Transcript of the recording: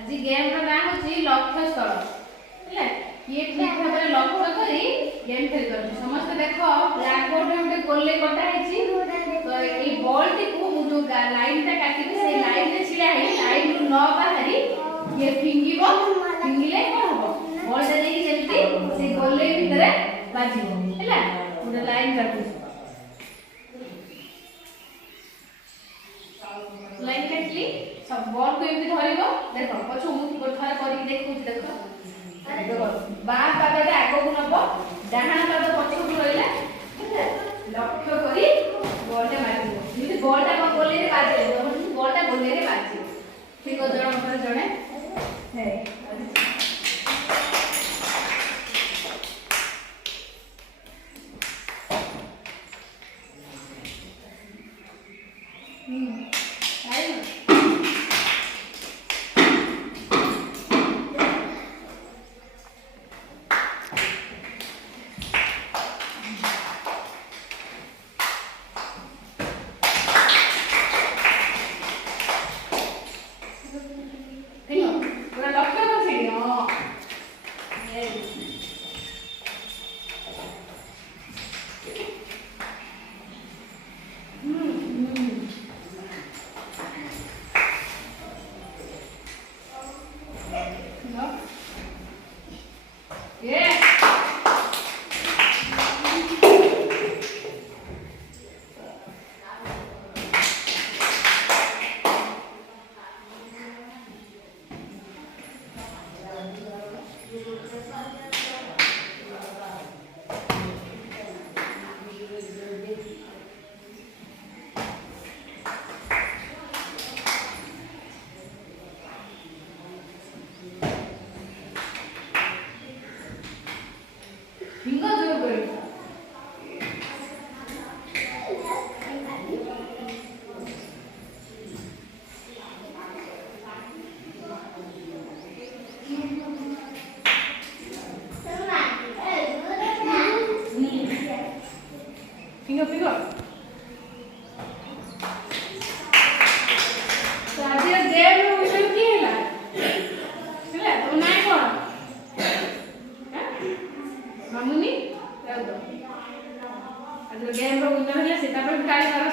आज गेम रो नाम होची लक्ष्य स्थल हेले ये ठीक भाबरे लक्ष्य करी गेम खेल कर समस्त देखो ब्लैक बोर्ड में गोटे गोले कटा हैची तो ए बॉल टी को मु जो लाइन ता काटी से लाइन रे छिला है लाइन नु न बाहरी ये फिंगिबो फिंगिले कोन हबो बॉल ता देई जेमती से गोले भीतर बाजिबो हेला पूरा लाइन काटू लाइन काटली सब बॉल को एमती धरिबो देखो पछो मु गोठार करी देखू देखो देखो बा पादटा आगो को नबो डाहाण पाद पछो को रहिला लक्ष्य करी बॉलटा मारिबो निते बॉलटा को गोले रे बाजे जब बॉलटा गोले रे बाजे ठीक जण पर जणे हे मामुनी गेम रो विनर है सीता पर गाड़ी मारो